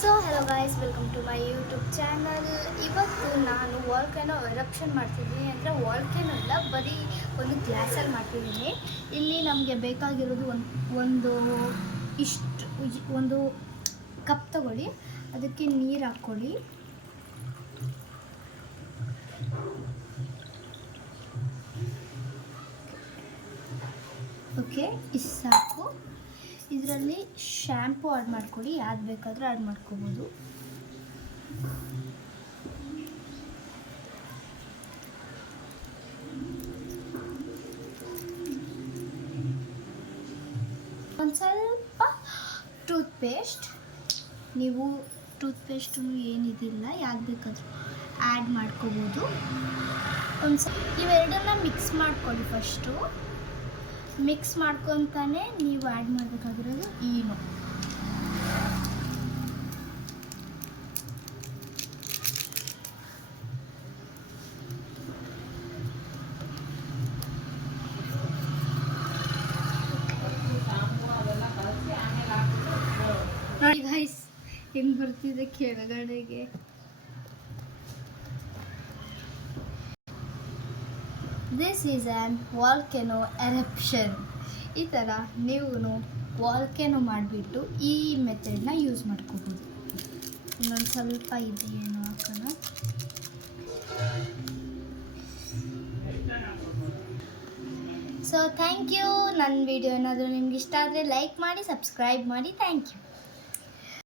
So hello guys, welcome to my YouTube channel. ಇವತ್ತು ನಾನು ವಾಲ್ಕೇನೋ eruption ಮಾಡ್ತಿದ್ದೀನಿ. ಅಂದರೆ ವಾಲ್ಕೇನೋ ಇಲ್ಲ, ಬರೀ ಒಂದು ಗ್ಲಾಸಲ್ಲಿ ಮಾಡ್ತಿದ್ದೀನಿ. ಇಲ್ಲಿ ನಮಗೆ ಬೇಕಾಗಿರೋದು ಒಂದು ಇಷ್ಟು ಒಂದು ಕಪ್ ತಗೊಳ್ಳಿ, ಅದಕ್ಕೆ ನೀರು ಹಾಕ್ಕೊಳ್ಳಿ. ಓಕೆ, ಇಷ್ಟು ಸಾಕು. ಇದರಲ್ಲಿ ಶ್ಯಾಂಪು ಆ್ಯಡ್ ಮಾಡ್ಕೊಳ್ಳಿ, ಯಾವ್ದು ಬೇಕಾದರೂ ಆ್ಯಡ್ ಮಾಡ್ಕೋಬೋದು. ಒಂದು ಸ್ವಲ್ಪ ಟೂತ್ಪೇಸ್ಟ್, ನೀವು ಟೂತ್ಪೇಸ್ಟು ಏನಿದಿಲ್ಲ ಯಾವ್ದು ಬೇಕಾದರೂ ಆ್ಯಡ್ ಮಾಡ್ಕೋಬೋದು. ಇವೆರಡನ್ನ ಮಿಕ್ಸ್ ಮಾಡ್ಕೊಳ್ಳಿ. ಫಸ್ಟು ಮಿಕ್ಸ್ ಮಾಡ್ಕೊತಾನೆ ನೀವು ಆ್ಯಡ್ ಮಾಡಬೇಕಾಗಿರೋದು ಈನು. ನೋಡಿ ಗೈಸ್, ಹೆಂಗೆ ಬರ್ತಿದೆ ಕೆಳಗಡೆಗೆ. This is an volcano eruption. ಈ ಥರ ನೀವು ವಾಲ್ಕೆನೋ ಮಾಡಿಬಿಟ್ಟು ಈ ಮೆಥಡ್ನ ಯೂಸ್ ಮಾಡ್ಕೋಬೋದು. ಇನ್ನೊಂದು ಸ್ವಲ್ಪ ಇದೆಯೇನೋ ಹಾಕೋಣ. So thank you. ನನ್ನ ವಿಡಿಯೋ ಏನಾದರೂ ನಿಮ್ಗೆ ಇಷ್ಟ ಆದರೆ ಲೈಕ್ ಮಾಡಿ, ಸಬ್ಸ್ಕ್ರೈಬ್ ಮಾಡಿ. Thank you.